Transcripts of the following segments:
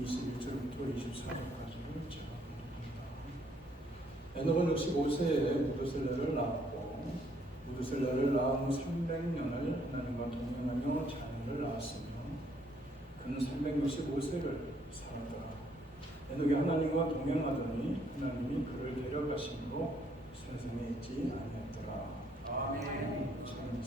21절부터 24절까지를 제가 보겠습니다. 에녹은 65세에 무드셀라를 낳았고 무드셀라를 낳은 후 300년을 하나님과 동행하며 자녀를 낳았으며 그는 365세를 살았더라. 에녹이 하나님과 동행하더니 하나님이 그를 데려가심으로 세상에 있지 아니하였더라. 아멘. 시간이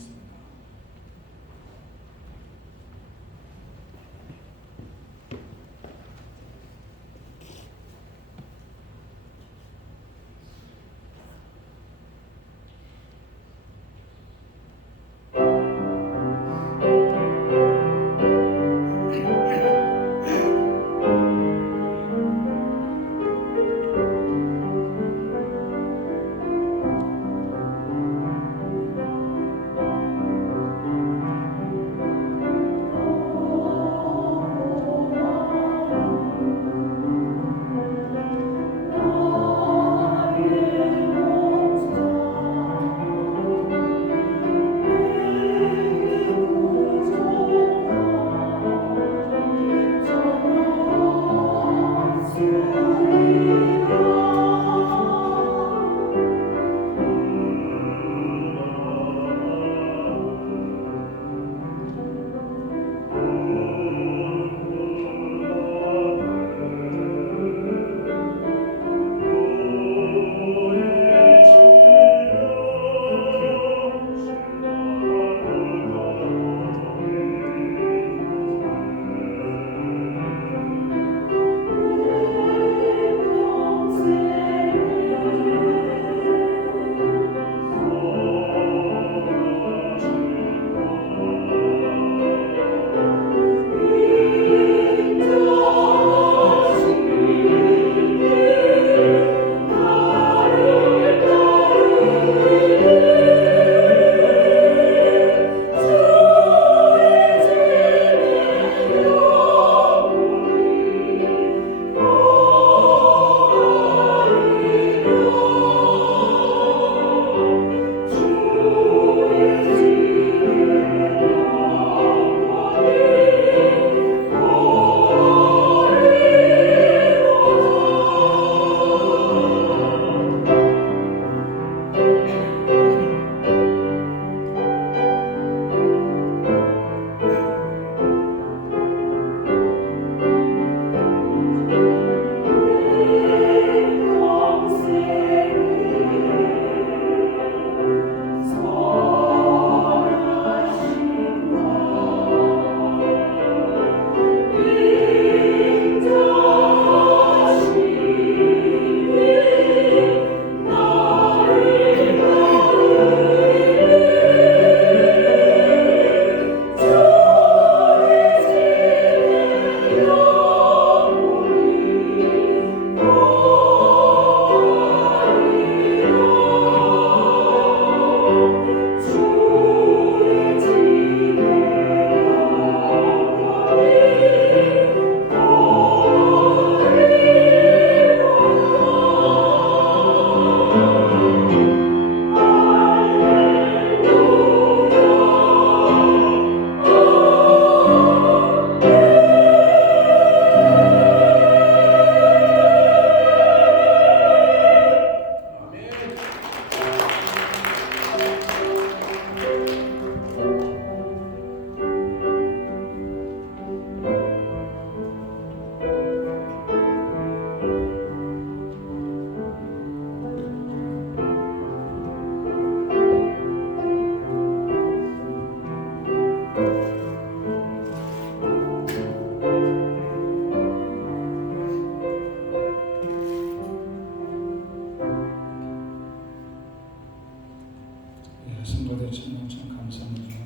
성도들 참 감사합니다.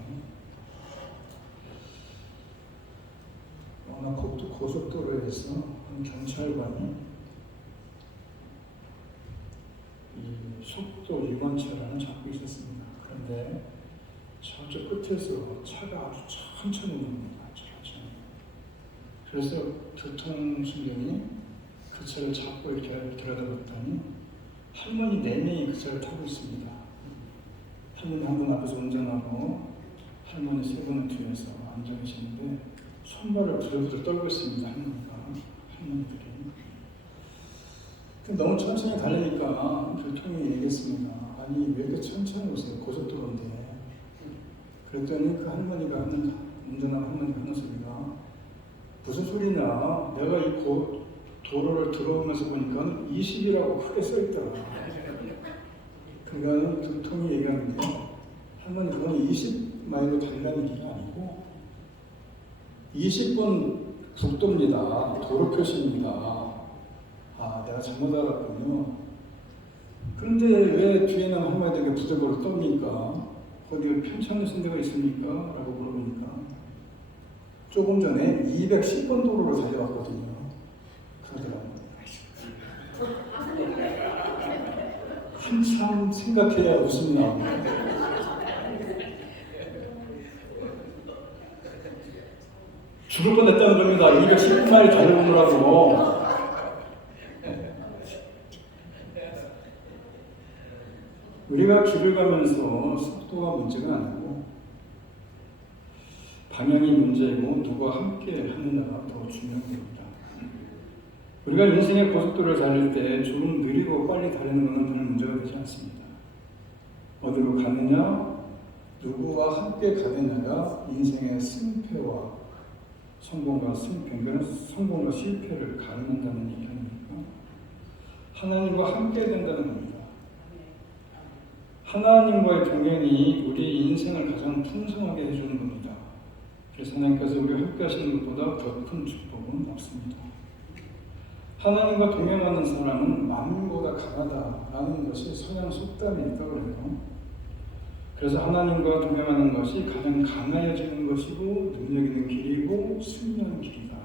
어느 고속도로에서 한 경찰관이 이 속도 위반차량을 잡고 있었습니다. 그런데 저쪽 끝에서 차가 아주 천천히 옵니다. 천천히. 그래서 교통신경이 그 차를 잡고 이렇게 들여다봤더니 할머니 4명이 그 차를 타고 있습니다. 할머니 한 분 앞에서 운전하고 할머니 3분은 뒤에서 앉아 계시는데 손발을 부들부들 떨고 있습니다. 할머니가. 할머니들이. 너무 천천히 달리니까 교통이 얘기했습니다. 아니 왜 이렇게 천천히 오세요? 고속도로인데. 그랬더니 그 할머니가 운전하는 할머니가 하는 소리가 무슨 소리냐? 내가 이 도로를 들어오면서 보니까 20이라고 크게 써있더라. 그러니까 교통이 얘기하는데 할머니 그건 20마일로 달리는 길이 아니고 20번 국도입니다. 도로 표시입니다. 아, 내가 잘못 알았군요. 그런데 왜 뒤에는 할머니에게 부들거려 떱니까? 어디 편찮으신 데가 있습니까? 라고 물어보니까 조금 전에 210번 도로로 달려왔거든요. 그러더라고요. 한참 생각해야 웃음이 나옵니다. 죽을 뻔했다는 겁니다. 210마일 달려오느라고. 우리가 길을 가면서 속도가 문제가 아니고 방향이 문제이고 누가 함께 하느냐가 더 중요한 겁니다. 우리가 인생의 고속도로를 달릴 때 좀 느리고 빨리 달리는 것은 별 문제가 되지 않습니다. 어디로 가느냐, 누구와 함께 가느냐가 인생의 승패와 성공과 실패를 가르는다는 얘기 아닙니까? 하나님과 함께 된다는 겁니다. 하나님과의 동행이 우리 인생을 가장 풍성하게 해주는 겁니다. 그래서 하나님께서 우리와 함께 하시는 것보다 더 큰 축복은 없습니다. 하나님과 동행하는 사람은 만민보다 강하다라는 것이 서양 속담이 있다고 해요. 그래서 하나님과 동행하는 것이 가장 강해지는 것이고 능력 있는 길이고 승리하는 길이다.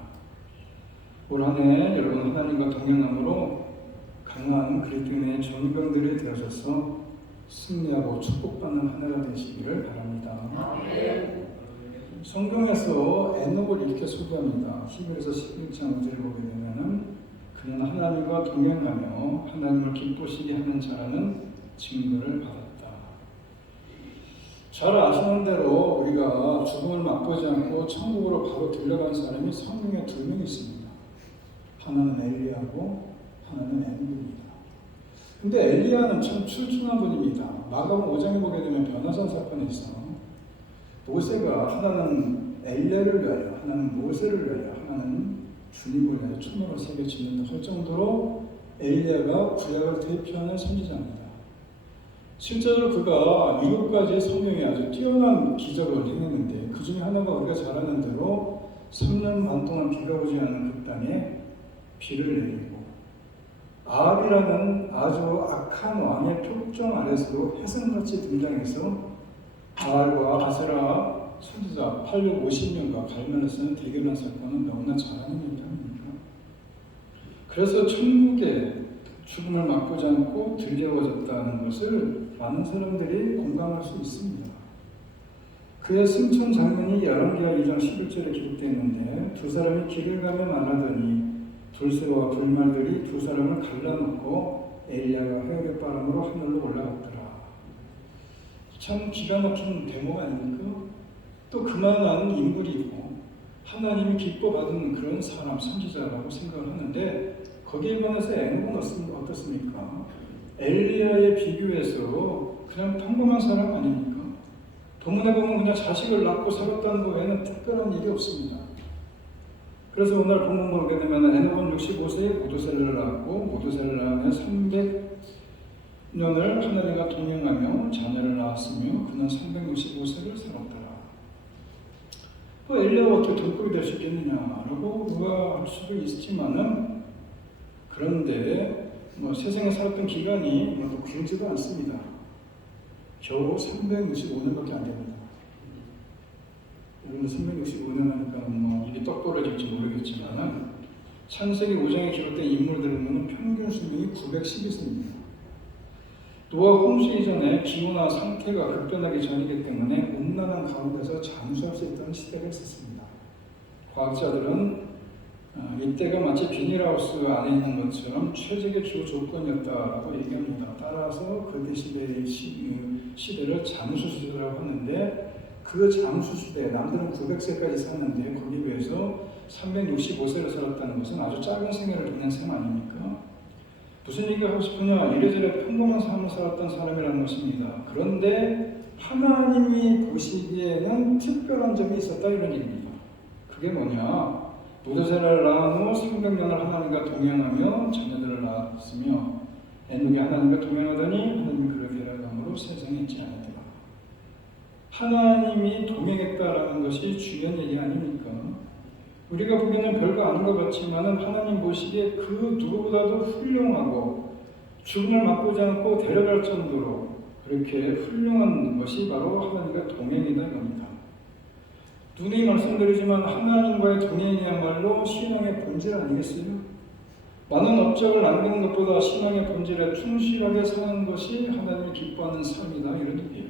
올 한 해 여러분 하나님과 동행함으로 강한 그리스도인의 전병들이 되어져서 승리하고 축복받는 한 해가 되시기를 바랍니다. 성경에서 에녹을 이렇게 소개합니다. 히브리서 11장 5절을 보게 되면은 그는 하나님과 동행하며 하나님을 기쁘시게 하는 자라는 증거를 받았다. 잘 아시는 대로 우리가 죽음을 맛보지 않고 천국으로 바로 들려간 사람이 성경에 2명 있습니다. 하나는 엘리야고 하나는 에녹입니다. 근데 엘리야는 참 출중한 분입니다. 마가복음 5장에 보게 되면 변화산 사건이 있어. 모세가 하나는 엘리야를 위하여, 하나는 모세를 위하여, 하나는 주님을 위하여 초막을 새겨 짓는다 할 정도로 엘리야가 구약을 대표하는 선지자입니다. 실제로 그가 7가지의 성경에 아주 뛰어난 기적을 행했는데 그 중에 하나가 우리가 잘 아는 대로 3년 반 동안 비가 오지 않은 그 땅에 비를 내리고 아합이라는 아주 악한 왕의 표정 아래서 해성같이 등장해서 바알과 아세라 선지자 850명과 갈멜에서는 대결한 사건은 너무나 잘 아는 얘기 아닙니까? 그래서 천국에 죽음을 맛보지 않고 들려워졌다는 것을 많은 사람들이 공감할 수 있습니다. 그의 승천 장면이 열왕기하 2장 11절에 기록되어 있는데 두 사람이 길을 가며 말하더니 둘새와 불말들이 두 사람을 갈라놓고 엘리야가 회오리 바람으로 하늘로 올라갔더라. 참 기가 막힌 대목 아닙니까? 또 그만한 인물이고 하나님이 기뻐 받은 그런 사람, 선지자라고 생각을 하는데 거기에 관해서 에녹은 어떻습니까? 엘리야에 비교해서 그냥 평범한 사람 아닙니까? 본문에 보면 그냥 자식을 낳고 살았다는 거 외에는 특별한 일이 없습니다. 그래서 오늘 본문 보게 되면 에녹은 65세에 모두셀을 낳았고 모두셀을 낳으며 300년을 하나님과 동행하며 자녀를 낳았으며 그는 365세를 살았더라. 엘리야가 어떻게 돈벌이 될 수 있겠느냐라고 의아할 수도 있지만은 그런데 세상에 살았던 기간이 길지도 않습니다. 겨우 365년밖에 안 됩니다. 여러분 365년 하니까 입이 떡 벌어질지 모르겠지만 창세기 5장에 기록된 인물들을 보면 평균 수명이 912세입니다. 노아 홍수 이전에 기후나 상태가 급변하기 전이기 때문에 온난한 가운데서 잠수할 수 있던 시대가 있었습니다. 과학자들은 이때가 마치 비닐하우스 안에 있는 것처럼 최적의 기후 조건이었다고 얘기합니다. 따라서 그 시대의 시대를 잠수시대라고 하는데 그 잠수시대 남들은 900세까지 샀는데 거기에 비해서 365세를 살았다는 것은 아주 짧은 생애를 보낸 셈 아닙니까? 무슨 얘기가 하고 싶으냐? 이래저래 평범한 삶을 살았던 사람이라는 것입니다. 그런데 하나님이 보시기에는 특별한 점이 있었다 이런 얘기입니다. 그게 뭐냐? 무도세를 낳은 후 300년을 하나님과 동행하며 자녀들을 낳았으며 에녹이 하나님과 동행하더니 하나님이 그를 데려감으로 세상에 있지 않았더라. 하나님이 동행했다라는 것이 중요한 얘기 아닙니까? 우리가 보기에는 별거 아닌 것 같지만 하나님 보시기에 그 누구보다도 훌륭하고 죽음을 맛보지 않고 데려갈 정도로 그렇게 훌륭한 것이 바로 하나님과 동행이다 겁니다. 눈이 말씀드리지만 하나님과의 동행이야말로 신앙의 본질 아니겠어요? 많은 업적을 남기는 것보다 신앙의 본질에 충실하게 사는 것이 하나님이 기뻐하는 삶이다 이런 얘기예요.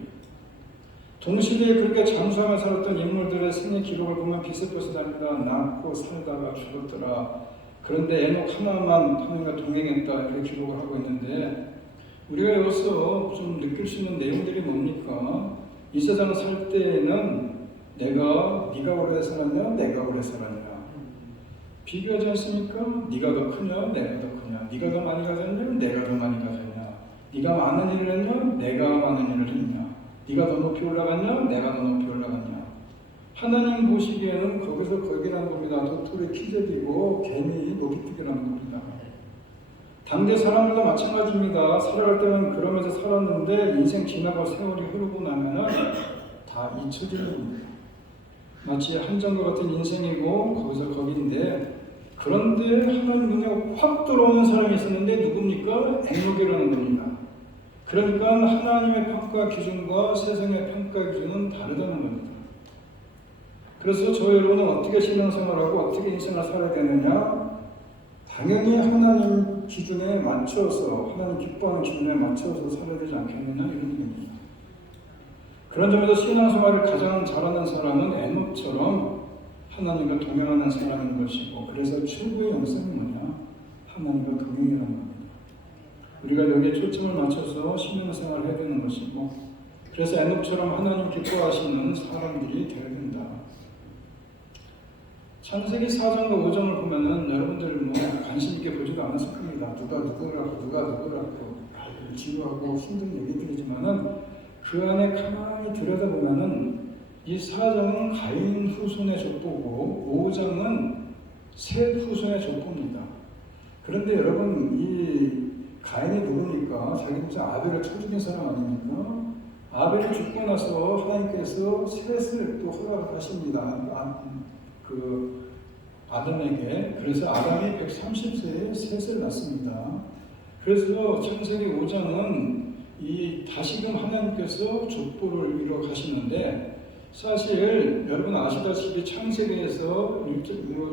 동시대에 그렇게 장수하며 살았던 인물들의 생애 기록을 보면 비슷비슷합니다. 낳고 살다가 죽었더라. 그런데 에녹 하나만 하나님과 동행했다 이렇게 기록을 하고 있는데 우리가 여기서 좀 느낄 수 있는 내용들이 뭡니까? 이 세상을 살 때에는 네가 오래 살았냐? 내가 오래 살았냐? 비교하지 않습니까? 네가 더 크냐? 내가 더 크냐? 네가 더 많이 가졌냐? 내가 더 많이 가졌냐? 네가 많은 일을 했냐? 내가 많은 일을 했냐? 네가 더 높이 올라갔냐? 내가 더 높이 올라갔냐? 하나님 보시기에는 거기서 거기라는 겁니다. 도토리 키재기고 개미 높이뛰기라는 겁니다. 당대 사람들도 마찬가지입니다. 살아갈 때는 그러면서 살았는데 인생 지나고 세월이 흐르고 나면은 다 잊혀지는 겁니다. 마치 한정과 같은 인생이고 거기서 거기인데 그런데 하나님 눈에 확 들어오는 사람이 있었는데 누굽니까? 에녹이라는 겁니다. 그러니까 하나님의 평가 기준과 세상의 평가 기준은 다르다는 겁니다. 그래서 저 여러분은 어떻게 신앙생활하고 어떻게 인생을 살아야 되느냐? 당연히 하나님 기준에 맞춰서 하나님 기뻐하는 기준에 맞춰서 살아야 되지 않겠느냐 이런 얘기입니다. 그런 점에서 신앙생활을 가장 잘하는 사람은 에녹처럼 하나님과 동행하는 사람인 것이고 그래서 최고의 영성은 뭐냐? 하나님과 동행이라는 겁니다. 우리가 여기에 초점을 맞춰서 신앙생활을 해야 되는 것이고 그래서 에녹처럼 하나님 기뻐하시는 사람들이 되어야 된다. 창세기 4장과 5장을 보면은 여러분들 뭐 관심 있게 보지도 않았을 겁니다. 누가 누구라고 지루하고 힘든 얘기들이지만은 그 안에 가만히 들여다보면은 이 4장은 가인 후손의 족보고 5장은 셋 후손의 족보입니다. 그런데 여러분 이 가인이 누굽니까? 자기 무슨 아벨을 쳐 죽인 사람 아닙니까? 아벨이 죽고 나서 하나님께서 셋을 또 허락하십니다. 아담에게. 그래서 아담이 130세에 셋을 낳습니다. 그래서 창세기 5장은 이 다시금 하나님께서 족보를 이루어 가시는데 사실 여러분 아시다시피 창세기에서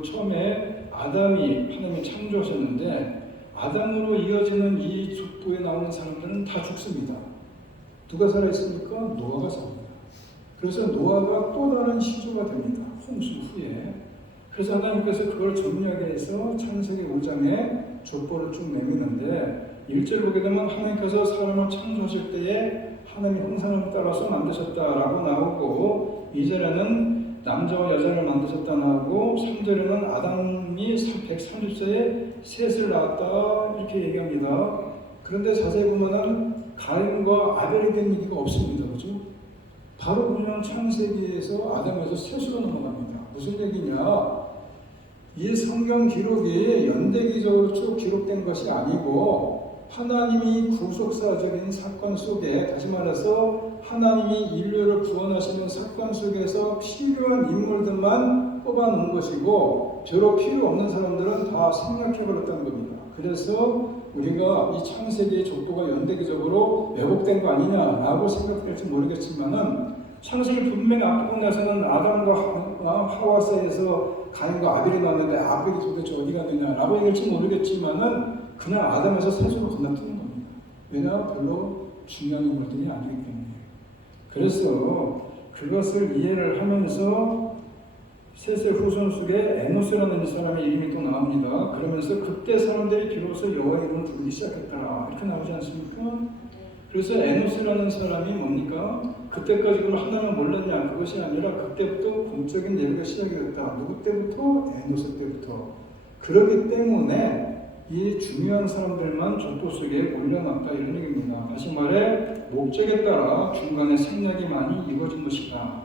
처음에 아담이 하나님이 창조하셨는데 아담으로 이어지는 이 족보에 나오는 사람들은 다 죽습니다. 누가 살아있습니까? 노아가 삽니다. 그래서 노아가 또 다른 시조가 됩니다. 홍수 후에. 그래서 하나님께서 그걸 정리하게 해서 창세기 5장에 족보를 쭉 내미는데 1절 보게 되면 하나님께서 사람을 창조하실 때에 하나님의 형상을 따라서 만드셨다라고 나오고 2절에는 남자와 여자를 만드셨다 나오고 3절에는 아담이 130세에 셋을 낳았다 이렇게 얘기합니다. 그런데 자세히 보면은 가인과 아벨에 대한 얘기가 없습니다. 그죠? 바로 그냥 창세기에서 아담에서 셋으로 넘어갑니다. 무슨 얘기냐? 이 성경 기록이 연대기적으로 쭉 기록된 것이 아니고 하나님이 구속사적인 사건 속에 다시 말해서 하나님이 인류를 구원하시는 사건 속에서 필요한 인물들만 뽑아놓은 것이고 별로 필요 없는 사람들은 다 생략해버렸다는 겁니다. 그래서 우리가 이 창세기의 족보가 연대기적으로 왜곡된 거 아니냐라고 생각될지 모르겠지만은 창세기 분명히 앞부분에서는 아담과 하와 사이에서 가인과 아벨이 나왔는데 아벨이 도대체 어디 갔느냐라고 얘기할지 모르겠지만은 그냥 아담에서 셋으로 건너뛰는 겁니다. 왜냐? 별로 중요한 인물들이 아니기 때문에. 그래서 그것을 이해를 하면서 셋의 후손 속에 에노스라는 사람의 이름이 또 나옵니다. 그러면서 그때 사람들이 비로소 여호와의 이름을 부르기 시작했더라. 이렇게 나오지 않습니까? 그래서 에노스라는 사람이 뭡니까? 그때까지 그럼 하나님을 몰랐냐? 그것이 아니라 그때부터 공적인 예배가 시작이 됐다. 누구 때부터? 에노스 때부터. 그렇기 때문에 이 중요한 사람들만 족보 속에 올려놨다 이런 얘기입니다. 다시 말해 목적에 따라 중간에 생략이 많이 이루어진 것이다.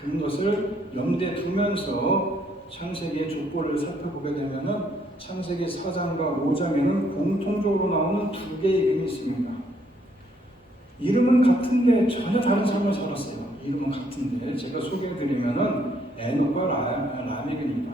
그런 것을 염두에 두면서 창세기의 족보를 살펴보게 되면은 창세기 4장과 5장에는 공통적으로 나오는 두 개의 이름이 있습니다. 이름은 같은데 전혀 다른 삶을 살았어요. 이름은 같은데 제가 소개해드리면은 에녹과 라멕입니다.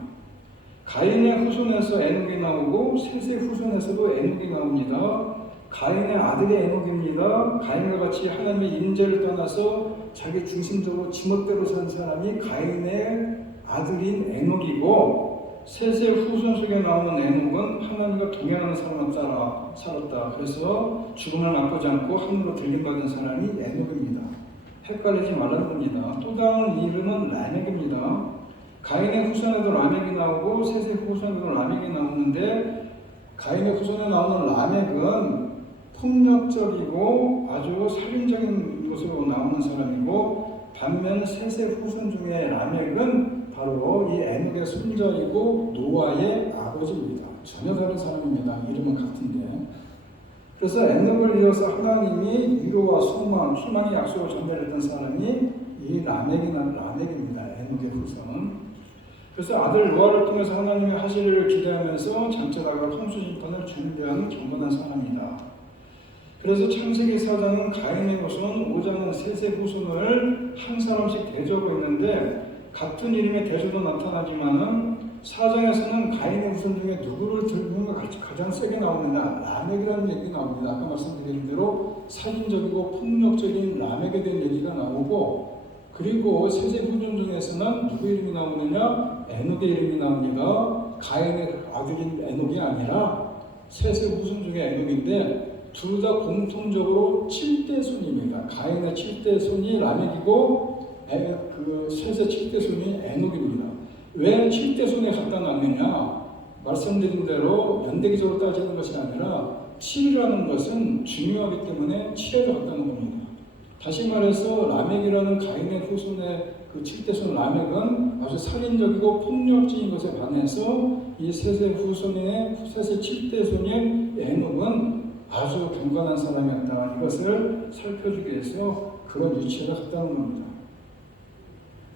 가인의 후손에서 에녹이 나오고 셋의 후손에서도 에녹이 나옵니다. 가인의 아들이 에녹입니다. 가인과 같이 하나님의 임재를 떠나서 자기 중심적으로 지멋대로 산 사람이 가인의 아들인 에녹이고, 셋의 후손 속에 나오는 에녹은 하나님과 동행하는 사람을 따라 살았다. 그래서 죽음을 맛보지 않고 하늘로 들림받은 사람이 에녹입니다. 헷갈리지 말라는 겁니다. 또 다른 이름은 라멕입니다. 가인의 후손에도 라멕이 나오고 셋의 후손에도 라멕이 나오는데, 가인의 후손에 나오는 라멕은 폭력적이고 아주 살인적인 것으로 나오는 사람이고, 반면 셋의 후손 중에 라멕은 바로 이 에녹의 손자이고 노아의 아버지입니다. 전혀 다른 사람입니다. 이름은 같은데. 그래서 에녹을 이어서 하나님이 위로와 소망, 희망의 약속을 전달했던 사람이 이 라멕입니다. 에녹의 후손. 그래서 아들 노아를 통해서 하나님이 하실 일을 기대하면서 장차다가 홍수 심판을 준비하는 경건한 사람이다. 그래서 창세기 4장은 가인의 후손, 5장은 셋의 후손을 한 사람씩 대조하고 있는데, 같은 이름의 대조도 나타나지만은 4장에서는 가인의 후손 중에 누구를 들면 가장 세게 나오느냐, 라멕이라는 얘기 나옵니다. 아까 말씀드린 대로 살인적이고 폭력적인 라멕에 대한 얘기가 나오고, 그리고 셋의 후손 중에서는 누구 이름이 나오느냐, 에녹의 이름이 나옵니다. 가인의 아들인 에녹이 아니라 셋의 후손 중에 에녹인데, 둘 다 공통적으로 7대 손입니다. 가인의 7대 손이 라멕이고 그 셋의 7대 손이 에녹입니다. 왜 7대 손에 갖다 놨느냐? 말씀드린 대로 연대기적으로 따지는 것이 아니라 7이라는 것은 중요하기 때문에 7에 갖다 놓은 겁니다. 다시 말해서 라멕이라는 가인의 후손의 그 7대 손 라멕은 아주 살인적이고 폭력적인 것에 반해서 이 셋의 후손의 셋의 7대 손인 에녹은 아주 경건한 사람이었다. 이것을 살펴주기 위해서 그런 위치를 갖다는 겁니다.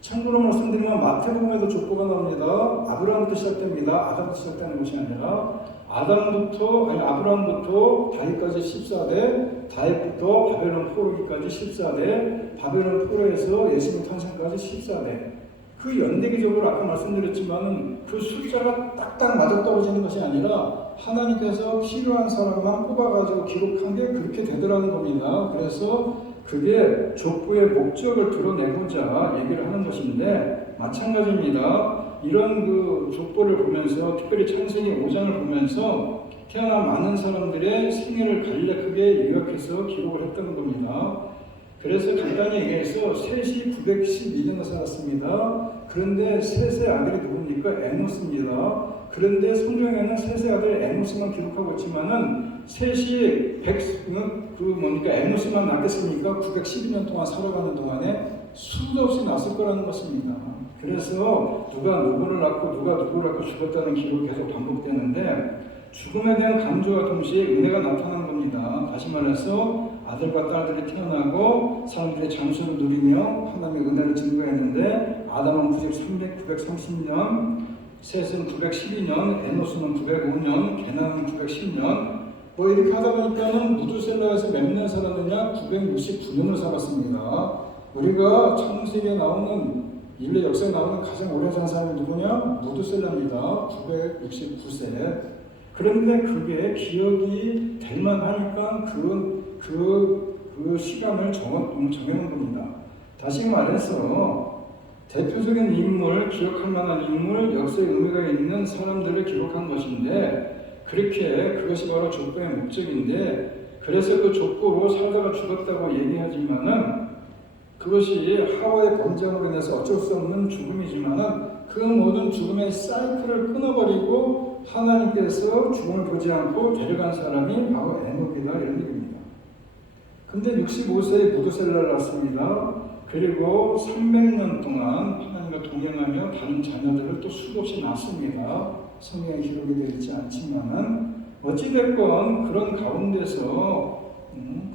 참고로 말씀드리면 마태복음에도 족보가 나옵니다. 아브라함부터 시작됩니다. 아담부터 시작되는 것이 아니라 아브라함부터 다윗까지 14대, 다윗부터 바벨론 포로기까지 14대, 바벨론 포로에서 예수님 탄생까지 14대. 그 연대기적으로 아까 말씀드렸지만 그 숫자가 딱딱 맞아떨어지는 것이 아니라 하나님께서 필요한 사람만 뽑아가지고 기록한 게 그렇게 되더라는 겁니다. 그래서 그게 족보의 목적을 드러내고자 얘기를 하는 것인데, 마찬가지입니다. 이런 그 족보를 보면서, 특별히 창세기 5장을 보면서 태어난 많은 사람들의 생애를 간략하게 요약해서 기록을 했다는 겁니다. 그래서 간단히 얘기해서 셋이 912년을 살았습니다. 그런데 셋의 아들이 누굽니까? 에노스입니다. 그런데 성경에는 셋의 아들 에노스만 기록하고 있지만은 셋이 에노스만 낳겠습니까? 912년 동안 살아가는 동안에 수도 없이 났을 거라는 것입니다. 그래서 누가 누구를 낳고 누가 누구를 낳고 죽었다는 기록이 계속 반복되는데, 죽음에 대한 강조와 동시에 은혜가 나타나는 겁니다. 다시 말해서 아들과 딸들이 태어나고 사람들이 장수를 누리며 하나님의 은혜를 증거했는데, 아담은 930년, 셋은 912년, 에노스는 905년, 게나는 910년. 뭐 이렇게 하다 보니까는 무두셀라에서 몇 년 살았느냐? 969년을 살았습니다. 우리가 창세기에 나오는 인류 역사에 나오는 가장 오래 산 사람이 누구냐? 무두셀라입니다. 969세. 그런데 그게 기억이 될 만하니까 그 시간을 정해놓은 겁니다. 다시 말해서 대표적인 인물, 기억할 만한 인물, 역사의 의미가 있는 사람들을 기록한 것인데, 그것이 바로 족보의 목적인데, 그래서 그 족보로 살다가 죽었다고 얘기하지만은 그것이 하와의 범죄로 인해서 어쩔 수 없는 죽음이지만은 그 모든 죽음의 사이클을 끊어버리고 하나님께서 죽음을 보지 않고 데려간 사람이 바로 에녹이다, 이런 얘기입니다. 근데 65세에 무드셀라를 낳습니다. 그리고 300년 동안 하나님과 동행하며 다른 자녀들을 또 수도 없이 낳습니다. 성경에 기록이 되어 있지 않지만은 어찌됐건 그런 가운데서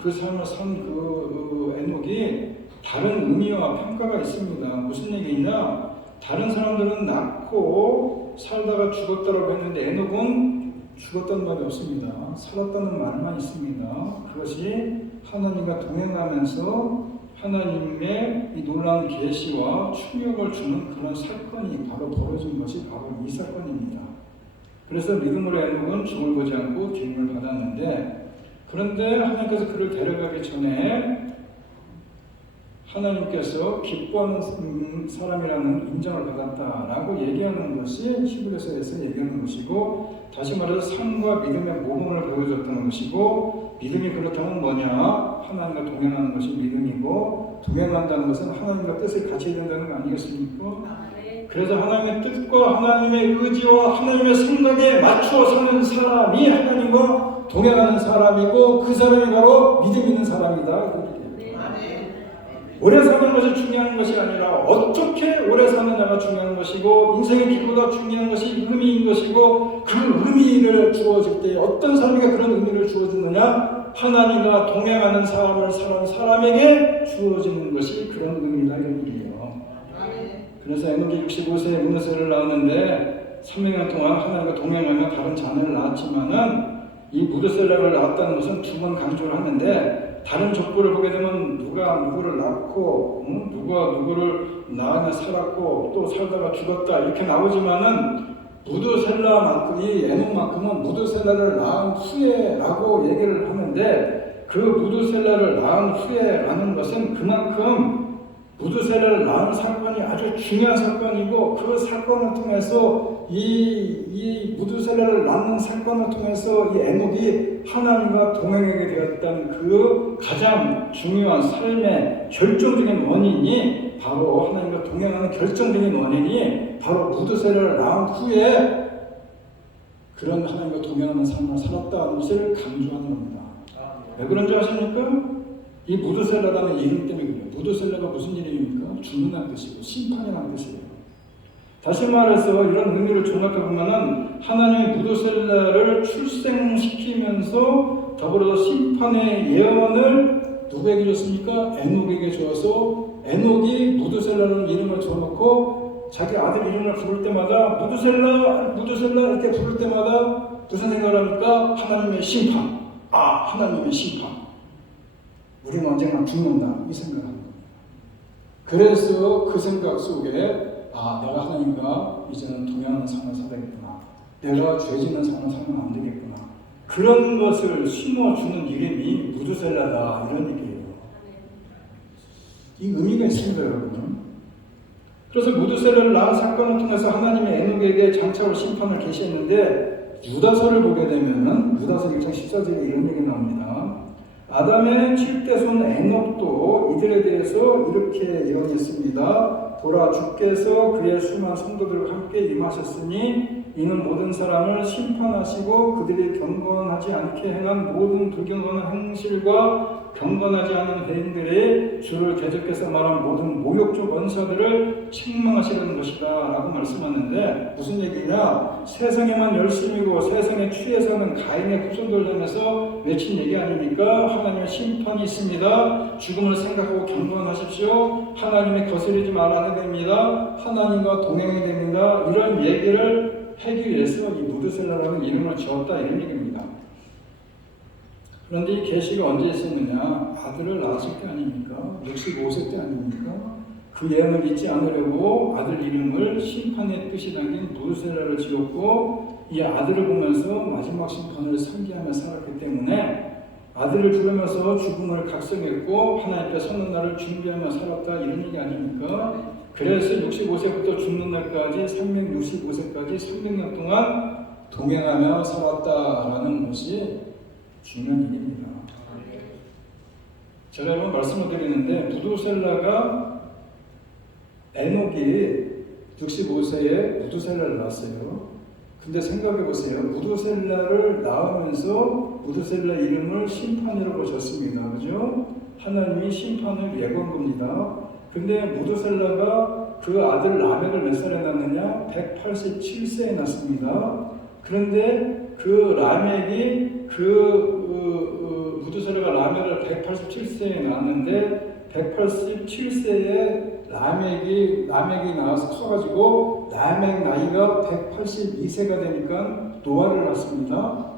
그 삶을 산 그 에녹이 다른 의미와 평가가 있습니다. 무슨 얘기냐? 다른 사람들은 낳고 살다가 죽었다라고 했는데 에녹은 죽었다는 말이 없습니다. 살았다는 말만 있습니다. 그것이 하나님과 동행하면서 하나님의 이 놀라운 계시와 충격을 주는 그런 사건이 바로 벌어진 것이 바로 이 사건입니다. 그래서 믿음으로 에녹은 죽을 보지 않고 기름을 받았는데, 그런데 하나님께서 그를 데려가기 전에 하나님께서 기뻐하는 사람이라는 인정을 받았다라고 얘기하는 것이 히브리서에서 얘기하는 것이고, 다시 말해서 삶과 믿음의 모범을 보여줬다는 것이고, 믿음이 그렇다면 뭐냐? 하나님과 동행하는 것이 믿음이고, 동행한다는 것은 하나님과 뜻을 같이 해야 된다는 거 아니겠습니까? 그래서 하나님의 뜻과 하나님의 의지와 하나님의 생각에 맞추어 사는 사람이 하나님과 동행하는 사람이고, 그 사람이 바로 믿음 있는 사람이다. 오래 사는 것이 중요한 것이 아니라 어떻게 오래 사느냐가 중요한 것이고, 인생의 길보다 중요한 것이 의미인 것이고, 그 의미를 주어질 때 어떤 사람에게 그런 의미를 주어주느냐? 하나님과 동행하는 사람을 사는 사람에게 주어지는 것이 그런 의미다, 이런 얘기예요. 그래서 에녹이 65세에 무드셀라를 낳았는데 300년 동안 하나님과 동행하며 다른 자녀를 낳았지만은, 이 무드셀라를 낳았다는 것은 두 번 강조를 하는데, 다른 족보를 보게 되면 누가 누구를 낳고 누가 누구를 낳으며 살았고 또 살다가 죽었다 이렇게 나오지만은, 무드셀라만큼이 에녹만큼은 무드셀라를 낳은 후에라고 얘기를 하는데, 그 무드셀라를 낳은 후에라는 것은 그만큼 무드셀라를 낳은 사건이 아주 중요한 사건이고, 그 사건을 통해서 이 무드셀라를 낳는 사건을 통해서 이 에녹이 하나님과 동행하게 되었던 그 가장 중요한 삶의 결정적인 원인이 바로 하나님과 동행하는 결정적인 원인이 바로 무드셀라를 낳은 후에 그런 하나님과 동행하는 삶을 살았다는 것을 강조하는 겁니다. 왜 그런 줄 아십니까? 이 무드셀라라는 이름 때문에 그래요. 무드셀라가 무슨 이름입니까? 죽는다는 뜻이고 심판이라는 뜻이에요. 다시 말해서 이런 의미를 종합해 보면은, 하나님이 무드셀라를 출생시키면서 더불어서 심판의 예언을 누구에게 줬습니까? 에녹에게 줘서, 에녹이 무드셀라라는 이름을 줘놓고 자기 아들 이름을 부를 때마다 무드셀라, 무드셀라 이렇게 부를 때마다 무슨 생각을 합니까? 하나님의 심판. 하나님의 심판. 우리는 언젠가 죽는다, 이 생각을 하는 겁니다. 그래서 그 생각 속에 내가 하나님과 이제는 동행하는 삶을 살아야겠구나, 내가 죄짓는 삶을 살면 안 되겠구나, 그런 것을 심어주는 이름이 무드셀라다, 이런 얘기예요. 이 의미가 있습니다, 여러분. 그래서 무드셀라를 낳은 사건을 통해서 하나님이 에녹에게 장차로 심판을 계시했는데, 유다서를 보게 되면은 유다서 1장 14절에 이런 얘기 나옵니다. 아담의 7대손 에녹도 이들에 대해서 이렇게 예언했습니다. 보라, 주께서 그의 수많은 성도들과 함께 임하셨으니 이는 모든 사람을 심판하시고 그들이 경건하지 않게 행한 모든 불경건한 행실과 경건하지 않은 회인들의 주를 대적해서 말한 모든 모욕적 언사들을 책망하시려는 것이다 라고 말씀하는데, 무슨 얘기냐? 세상에만 열심이고 세상에 취해 사는 가인의 후손들 향해서 외친 얘기 아닙니까? 하나님의 심판이 있습니다. 죽음을 생각하고 경건하십시오. 하나님의 거스르지 말아야 됩니다. 하나님과 동행해야 됩니다. 이런 얘기를 하기 위해서 이 무드셀라라는 이름을 지었다, 이런 얘기입니다. 그런데 이 계시가 언제 있었느냐? 아들을 낳았을 때 아닙니까? 65세 때 아닙니까? 그 예언을 잊지 않으려고 아들 이름을 심판의 뜻이 담긴 무드셀라를 지었고, 이 아들을 보면서 마지막 심판을 상기하며 살았기 때문에 아들을 부르면서 죽음을 각성했고 하나님 앞에 서는 날을 준비하며 살았다, 이런 얘기 아닙니까? 그래서 65세부터 죽는 날까지 365세까지 300년 동안 동행하며 살았다라는 것이 중요한 일입니다. 제가 한번 말씀을 드리는데, 무드셀라가 에녹이 65세에 무드셀라를 낳았어요. 근데 생각해 보세요. 무두셀라를 낳으면서 무두셀라 이름을 심판이라고 졌습니다. 그죠? 하나님이 심판을 예고한 겁니다. 근데 무두셀라가 그 아들 라멕을 몇 살에 낳느냐? 187세에 낳습니다. 그런데 그 라멕이 무두셀라가 라멕을 187세에 낳았는데 187세에 라멕이 나와서 커가지고 라멕 나이가 182세가 되니까 노아를 낳습니다.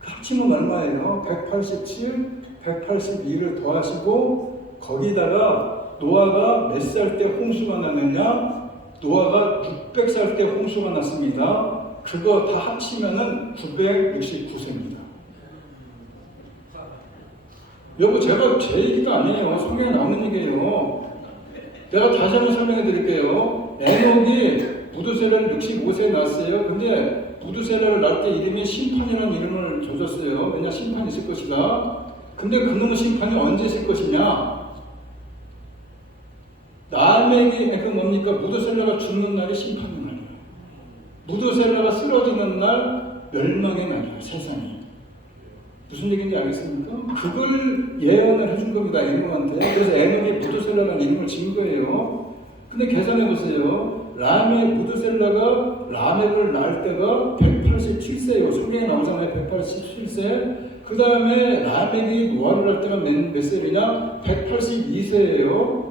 합치면 얼마예요? 187, 182를 더하시고 거기다가 노아가 몇 살 때 홍수가 났느냐? 노아가 600살 때 홍수가 났습니다. 그거 다 합치면은 969세입니다. 여보, 제가 제 얘기가 아니에요. 성경에 나오는 얘기예요. 내가 다시 한번 설명해 드릴게요. 에녹이 무두셀라를 65세에 낳았어요. 근데 무두셀라를 낳을 때 이름이 심판이라는 이름을 줘줬어요. 왜냐? 심판이 있을 것이다. 근데 그놈의 심판이 언제 있을 것이냐? 라멕이 뭡니까? 무두셀라가 죽는 날이 심판의 날이에요. 무두셀라가 쓰러지는 날 멸망의 날이에요. 세상이. 무슨 얘기인지 알겠습니까? 그걸 예언을 해준 겁니다. 에녹한테. 그래서 에녹이 무두셀라라는 이름을 지은 거예요. 근데 계산해 보세요. 무두셀라가 라멕을 낳을 때가 187세예요. 성경에 나오잖아요. 187세. 그 다음에 라멕이 노아를 낳을 때가 몇 세이냐? 182세예요.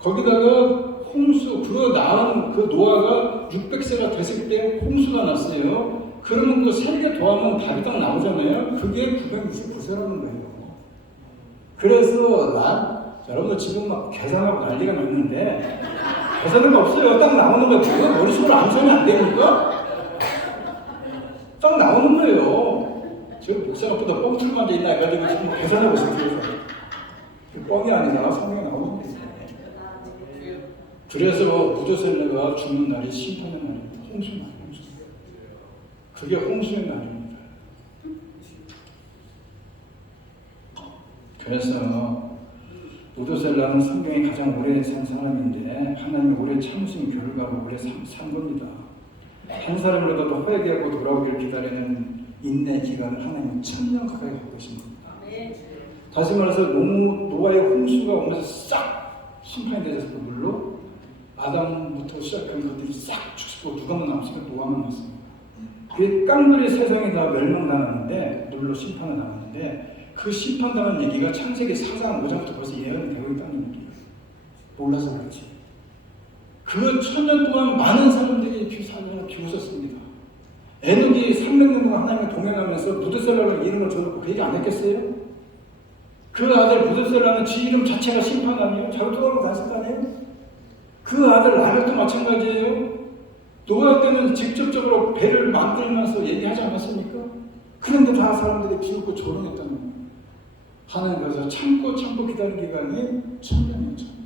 거기다가 홍수, 그 노아가 600세가 됐을 때 홍수가 났어요. 그러면 그 3개 더하면 답이 딱 나오잖아요. 그게 969세라는 거예요. 그래서 여러분들 지금 막 계산하고 난리가 났는데 계산은 없어요. 딱 나오는 거예요. 그거 머릿속으로 암산이 안 됩니까? 딱 나오는 거예요. 지금 목사가보다 뻥틀만 앉아 있나 해가지고 지금 계산하고 있어요. 뻥이 아니라 성경에 나오는 거예요. 그래서 무두셀라가 죽는 날이 심판의 날입니다. 홍수 날. 그게 홍수의 날입니다. 그래서 무두셀라는 성경에 가장 오래 산 사람인데 하나님이 오래 참으신 결과로 오래 산 겁니다. 한 사람이라도 회개하고 돌아오기를 기다리는 인내 기간을 하나님은 1000년 가까이 갖고 계신 겁니다. 다시 말해서 노아의 홍수가 오면서 싹 심판이 되셨고 물로 아담부터 시작한 것들이 싹 죽고 누가만 남았으면 노아만 남았습니다. 그 깡들이 세상에 다 멸망당하는데 물로 심판을 당하는데 그 심판당한 얘기가 창세기 4장 5장부터 벌써 예언이 되고 있다는 얘기예요. 몰라서 그렇지. 그 1000년 동안 많은 사람들이 비웃었습니다. 에녹이 300년 동안 하나님과 동행하면서 무두셀라라는 이름을 줘놓고 그 얘기 안 했겠어요? 그 아들 무두셀라는 지 이름 자체가 심판 아니에요? 자기 돌아가고 다녔을 거 아니에요? 그 아들 라멕도 마찬가지예요. 노아 때는 직접적으로 배를 만들면서 얘기하지 않았습니까? 그런데 다 사람들이 비웃고 조롱했다는 거예요. 하나님께서 참고 기다린 기간이 1000년이죠.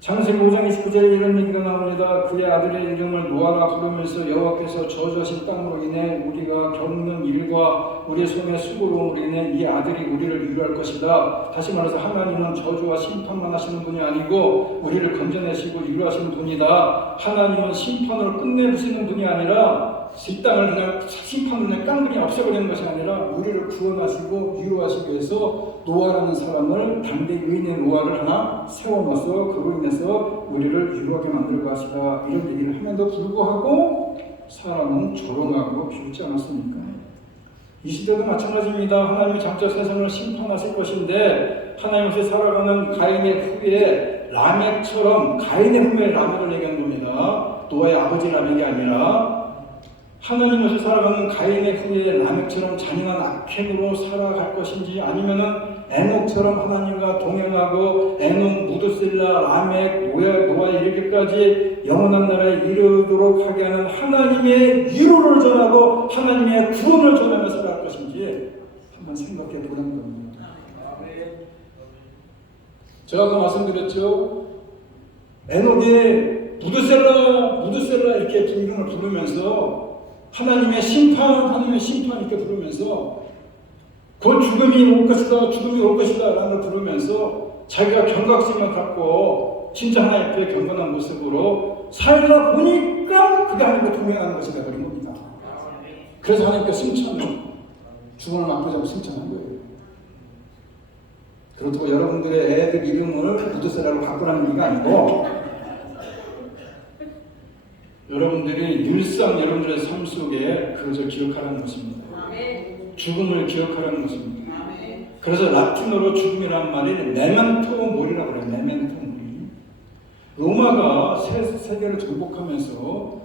창세기 5장 29절에 이런 얘기가 나옵니다. 그의 아들의 이름을 노아라 부르면서 여호와께서 저주하신 땅으로 인해 우리가 겪는 일과 우리의 손의 수고로움으로 인해 이 아들이 우리를 위로할 것이다. 다시 말해서 하나님은 저주와 심판만 하시는 분이 아니고 우리를 건져내시고 위로하시는 분이다. 하나님은 심판으로 끝내부시는 분이 아니라 이 땅을 그냥 심판으로 그냥 깡그리 없애버리는 것이 아니라 우리를 구원하시고 위로하시기 위해서 노아라는 사람을 당대 의인의 노아를 하나 세워놔서 그로 인해서 우리를 위로하게 만들 것이다. 이런 얘기를 함에도 불구하고 사람은 조롱하고 비웃지 않았습니까? 이 시대도 마찬가지입니다. 하나님이 장차 세상을 심판하실 것인데 하나님 앞에 살아가는 가인의 후에 라멕처럼 가인의 후에 라멕을 얘기한 겁니다. 노아의 아버지 라멕이 아니라 하나님 앞에 살아가는 가인의 후에 라멕처럼 잔인한 악행으로 살아갈 것인지 아니면은 에녹처럼 하나님과 동행하고 에녹, 무두셀라, 라멕, 노아에 이르기까지 영원한 나라에 이르도록 하게 하는 하나님의 위로를 전하고 하나님의 구원을 전하며 살아갈 것인지 한번 생각해 보는 겁니다. 제가 아까 말씀드렸죠. 에녹이 무두셀라 이렇게 이름을 부르면서 하나님의 심판 이렇게 부르면서 곧 죽음이 올 것이다 라는 걸 부르면서 자기가 경각심을 갖고 진짜 하나님 앞에 경건한 모습으로 살다 보니까 그게 하나님과 동행하는 것이 되어버린 겁니다. 그래서 하나님께 승천을, 죽음을 막고자 승천한 거예요. 그렇다고 여러분들의 애들 이름을 무드셀라로 바꾸라는 얘기가 아니고, 여러분들이 늘상 여러분들의 삶 속에 그것을 기억하라는 것입니다. 죽음을 기억하라는 것입니다. 그래서 라틴어로 죽음이라는 말이 메멘토 모리라고 그래요. 메멘토 모리. 로마가 세계를 정복하면서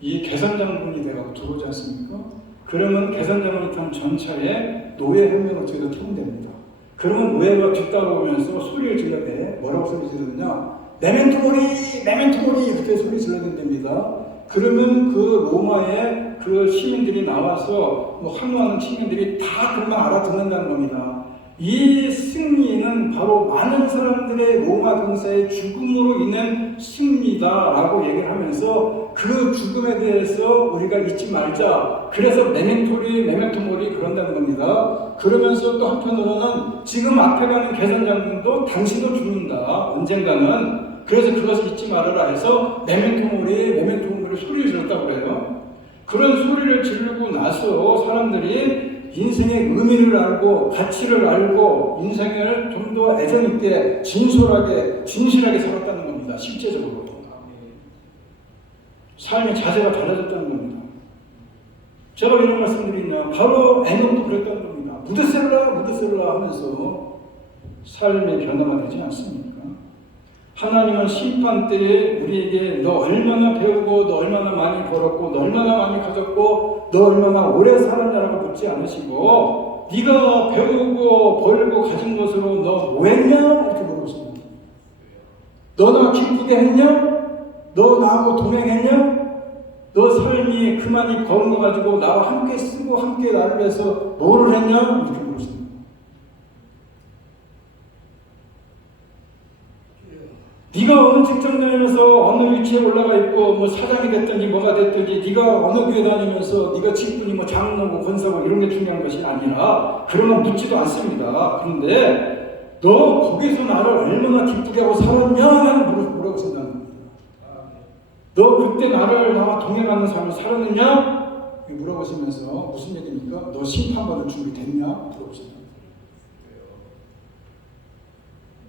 이 계산장군이 되어 들어오지 않습니까? 그러면 계산장군이 탄 전차에 노예혁명을 어떻게 태운답니다. 그러면 노예가 뒤따라오면서 소리를 질러대. 뭐라고 소리 지르느냐? 메멘토 모리! 메멘토 모리! 그렇게 소리 질러댄답니다. 그러면 그 로마의 그 시민들이 나와서 항거하는 시민들이 다 그만 알아듣는다는 겁니다. 이 승리는 바로 많은 사람들의 로마 병사의 죽음으로 인한 승리다라고 얘기를 하면서 그 죽음에 대해서 우리가 잊지 말자. 그래서 메멘토 모리 그런다는 겁니다. 그러면서 또 한편으로는 지금 앞에 가는 계산장군도 당신도 죽는다. 언젠가는. 그래서 그것을 잊지 말아라 해서 메멘토 모리 소리를 질렀다고 그래요. 그런 소리를 지르고 나서 사람들이 인생의 의미를 알고 가치를 알고 인생을 좀 더 애정있게 진실하게 살았다는 겁니다. 실제적으로 삶의 자세가 달라졌다는 겁니다. 제가 이런 말씀드리냐, 바로 에녹도 그랬다는 겁니다. 무드셀라 하면서 삶의 변화가 되지 않습니까? 하나님은 심판 때에 우리에게 너 얼마나 배우고 너 얼마나 많이 벌었고 너 얼마나 많이 가졌고 너 얼마나 오래 살았냐라고 묻지 않으시고 네가 배우고 벌고 가진 것으로 너 뭐했냐? 이렇게 물어보십니다. 너 나 기쁘게 했냐? 너 나하고 동행했냐? 너 삶이 그 많이 버는 거 가지고 나와 함께 쓰고 함께 나를 위해서 뭐를 했냐? 이렇게 물으십니다. 네가 어느 직장 다니면서 어느 위치에 올라가 있고 뭐 사장이 됐든지 뭐가 됐든지 네가 어느 교회 다니면서 네가 직분이 뭐 장로고 권사고 이런 게 중요한 것이 아니라 그런 건 묻지도 않습니다. 그런데 너 거기서 나를 얼마나 기쁘게 하고 살았냐? 물어보고 쓴다는 겁니다. 너 그때 나와 동행하는 삶을 살았느냐? 물어보시면서 무슨 얘기입니까? 너 심판받을 준비 됐냐? 물어보십니다.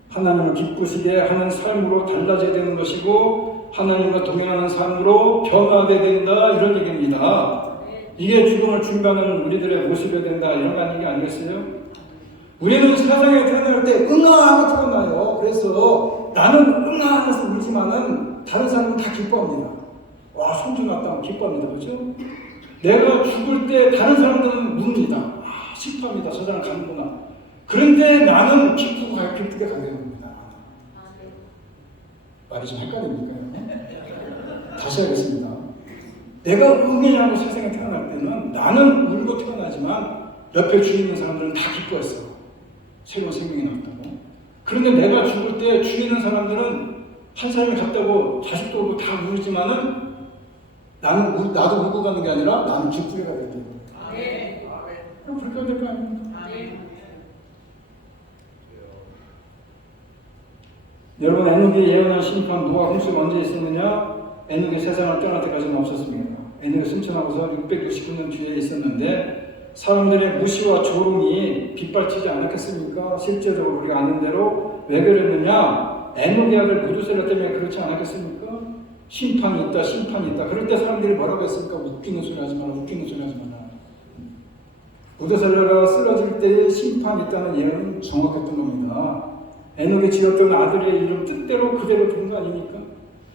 하나님을 기쁘시게 하는 삶으로 달라져야 되는 것이고 하나님과 동행하는 삶으로 변화되어야 된다 이런 얘기입니다. 이게 죽음을 준비하는 우리들의 모습이 된다 이런 얘기 아니겠어요? 우리는 세상에 태어날 때 응아하고 태어나요. 그래서 나는 응아하면서 울지만은 다른 사람은 다 기뻐합니다. 와 손주 났다고 기뻐합니다. 그렇죠? 내가 죽을 때 다른 사람들은 웁니다. 아 슬퍼합니다. 저 사람 가는구나. 그런데 나는 기쁘게 가게 됩니다. 말이 좀 헷갈립니까? 다시 하겠습니다. 내가 응애하고 세상에 태어날 때는 나는 울고 태어나지만 옆에 주위 있는 사람들은 다 기뻐했어. 새로운 생명이 나왔다고. 그런데 내가 죽을 때 주위 있는 사람들은 한 사람이 갔다고 자식도 울고 다 울지만은 나도 울고 가는 게 아니라 나는 기쁘게 가게 돼요. 그렇게 될 거 아닙니까? 여러분 에녹이 예언한 심판 노아 홍수가 언제 있었느냐? 에녹이 세상을 떠날 때까지는 없었습니다. 에녹이 승천하고서 669년 뒤에 있었는데 사람들의 무시와 조롱이 빗발치지 않았겠습니까? 실제적으로 우리가 아는 대로 왜 그랬느냐? 에녹의 아들 무드셀라 때문에 그렇지 않았겠습니까? 심판이 있다. 그럴 때 사람들이 뭐라고 했습니까? 웃기는 소리 하지 마라. 무드셀라가 쓰러질 때에 심판이 있다는 예언은 정확했던 겁니다. 에녹이 지었던 아들의 이름 뜻대로 그대로 된 거 아닙니까?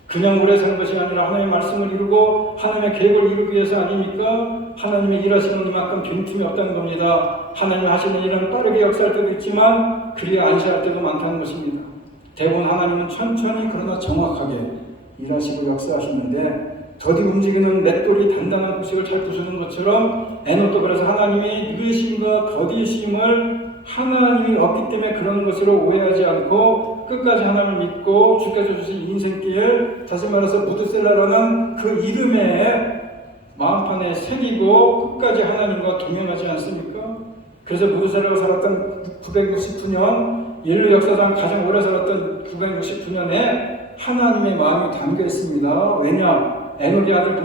그냥 오래 사는 것이 아니라 하나님의 말씀을 이루고 하나님의 계획을 이루기 위해서 아닙니까? 하나님의 일하시는 이만큼 빈틈이 없다는 겁니다. 하나님 하시는 일은 빠르게 역사할 때도 있지만 그리 안시할 때도 많다는 것입니다. 대부분 하나님은 천천히 그러나 정확하게 일하시고 역사하시는데 더디 움직이는 맷돌이 단단한 구석을 잘 부수는 것처럼 에녹도 그래서 하나님이 느리심과 더디심을 하나님이 없기 때문에 그런 것으로 오해하지 않고 끝까지 하나님을 믿고 주께서 주신 인생길, 다시 말해서 무드셀라라는 그 이름에 마음판에 새기고 끝까지 하나님과 동행하지 않습니까? 그래서 무드셀라가 살았던 969년 인류 역사상 가장 오래 살았던 969년에 하나님의 마음이 담겨 있습니다. 왜냐? 에녹의 아들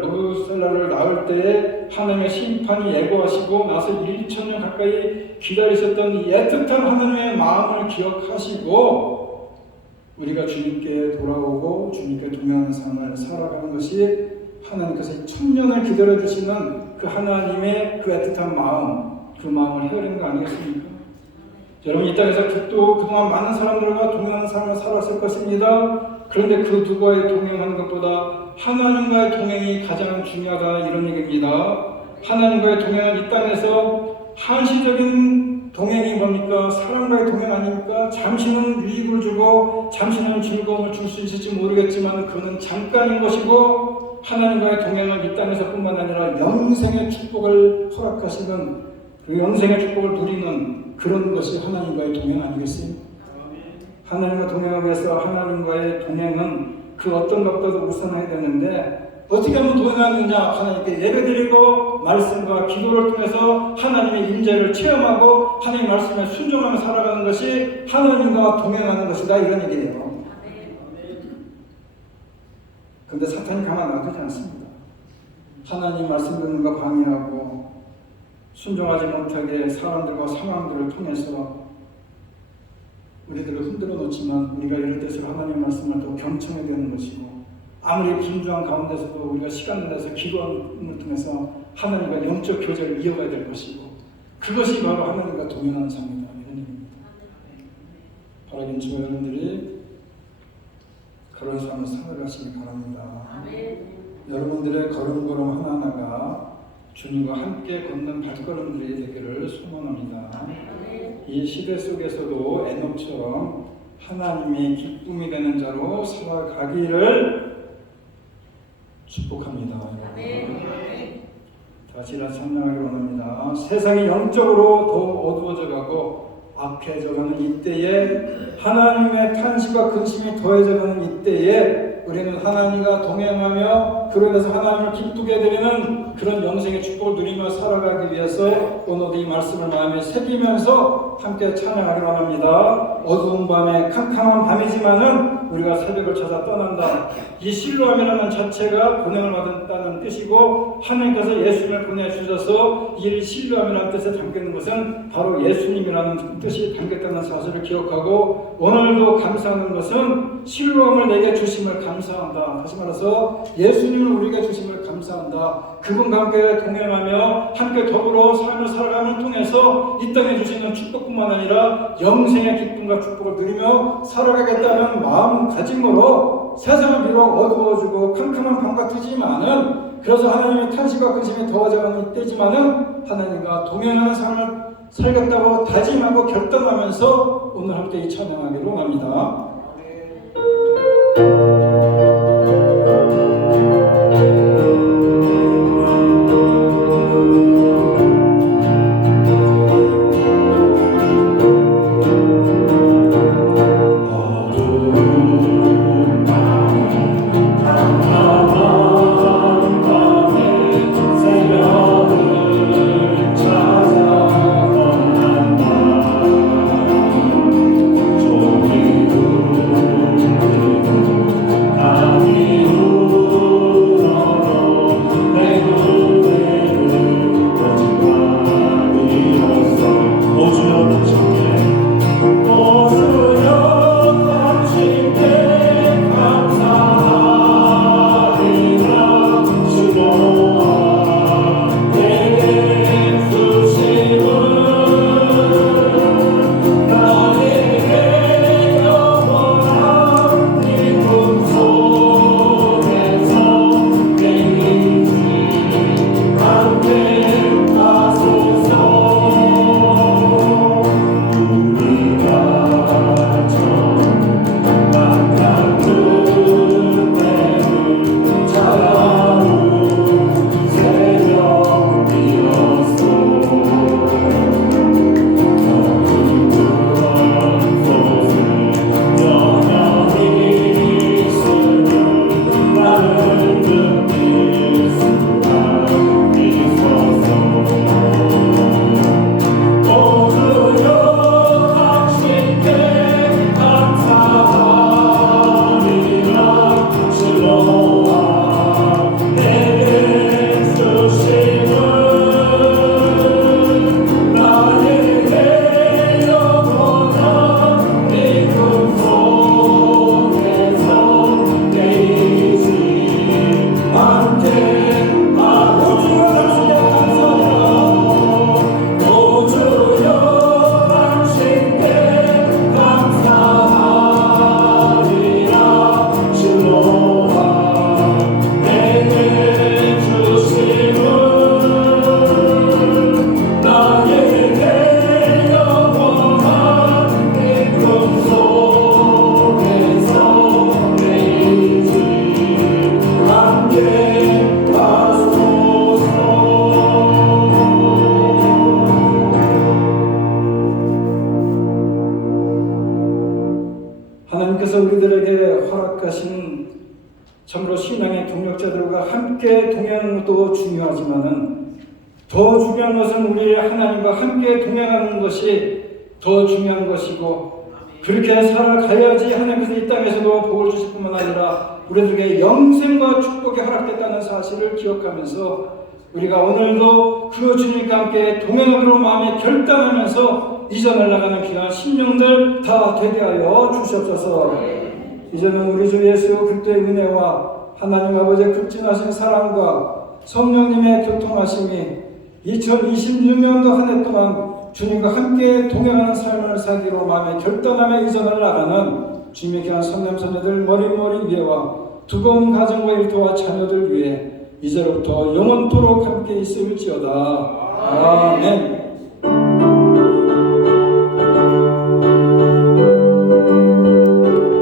무두셀라를 낳을 때에 하나님의 심판이 예고하시고 나서 1,000년 가까이 기다리셨던 이 애틋한 하나님의 마음을 기억하시고 우리가 주님께 돌아오고 주님께 동행하는 삶을 살아가는 것이 하나님께서 1,000년을 기다려주시는 그 하나님의 그 애틋한 마음, 그 마음을 헤아리는 거 아니겠습니까? 여러분, 이 땅에서 그동안 많은 사람들과 동행하는 삶을 살았을 것입니다. 그런데 그 누구와의 동행하는 것보다 하나님과의 동행이 가장 중요하다, 이런 얘기입니다. 하나님과의 동행은 이 땅에서 한시적인 동행이 뭡니까? 사람과의 동행 아닙니까? 잠시는 유익을 주고 잠시는 즐거움을 줄 수 있을지 모르겠지만 그는 잠깐인 것이고, 하나님과의 동행은 이 땅에서 뿐만 아니라 영생의 축복을 허락하시는, 그 영생의 축복을 누리는 그런 것이 하나님과의 동행 아니겠어요? 하나님과 동행하기 위해서 하나님과의 동행은 그 어떤 것보다도 우선해야 되는데, 어떻게 하면 동행하느냐? 하나님께 예배드리고 말씀과 기도를 통해서 하나님의 임재를 체험하고 하나님의 말씀에 순종하며 살아가는 것이 하나님과 동행하는 것이다, 이런 얘기예요. 그런데 사탄이 가만 놔두지 않습니다. 하나님 말씀 듣는 거 방해하고 순종하지 못하게 사람들과 상황들을 통해서 우리들을 흔들어 놓지만, 우리가 이럴 때서 하나님 말씀을 또 경청해야 되는 것이고, 아무리 긴장한 가운데서도 우리가 시간을 내서 기도함을 통해서 하나님과 영적 교제를 이어가야 될 것이고, 그것이 바로 하나님과 동행하는 삶이다, 이런 얘기입니다. 바라긴 주 여러분들이 그런 삶을 살아가시기 바랍니다. 여러분들의 걸음걸음 하나하나가 주님과 함께 걷는 발걸음들이 되기를 소망합니다. 이 시대 속에서도 에녹처럼 하나님의 기쁨이 되는 자로 살아가기를 축복합니다. 다시 찬양하기 원합니다. 세상이 영적으로 더 어두워져 가고 악해져 가는 이때에, 하나님의 탄식과 근심이 더해져 가는 이때에 우리는 하나님과 동행하며 그로 인해서 하나님을 기쁘게 해드리는 그런 영생의 축복을 누리며 살아가기 위해서 오늘도 이 말씀을 마음에 새기면서 함께 찬양하기 원합니다. 어두운 밤에 캄캄한 밤이지만은 우리가 새벽을 찾아 떠난다. 이 실로암이라는 자체가 보냄을 받았다는 뜻이고, 하나님께서 예수님을 보내주셔서 이 실로암이라는 뜻에 담겨있는 것은 바로 예수님이라는 뜻이 담겼다는 사실을 기억하고, 오늘도 감사하는 것은 실로암을 내게 주심을 감사한다. 다시 말해서 예수님을 우리에게 주심을 감사한다. 그분과 함께 동행하며 함께 더불어 삶을 살아감을 통해서 이 땅에 주시는 축복뿐만 아니라 영생의 기쁨과 축복을 누리며 살아가겠다는 마음가짐으로, 세상은 비록 어두워지고 캄캄한 밤 같으지만은, 그래서 하나님의 탄식과 근심이 더워져가는 이때지만은 하나님과 동행하는 삶을 살겠다고 다짐하고 결단하면서 오늘 함께 이 찬양하기로 합니다. 함께 동행하는 것도 중요하지만은 더 중요한 것은 우리 하나님과 함께 동행하는 것이 더 중요한 것이고, 그렇게 살아가야지 하나님께서 이 땅에서도 복을 주실 뿐만 아니라 우리들에게 영생과 축복이 허락됐다는 사실을 기억하면서 우리가 오늘도 그 주님과 함께 동행하기로 마음에 결단하면서 이전을 나가는 귀한 심령들 다 되게 하여 주시옵소서. 이제는 우리 주 예수 그리스도의 은혜와 하나님 아버지의 극진하신 사랑과 성령님의 교통하심이 2026년도 한 해 동안 주님과 함께 동행하는 삶을 살기로 마음에 결단하며 이전을 나가는 주님의 귀한 선남 선녀들 머리머리 위에와 두꺼운 가정과 일터와 자녀들 위해 이제로부터 영원토록 함께 있을지어다. 아멘.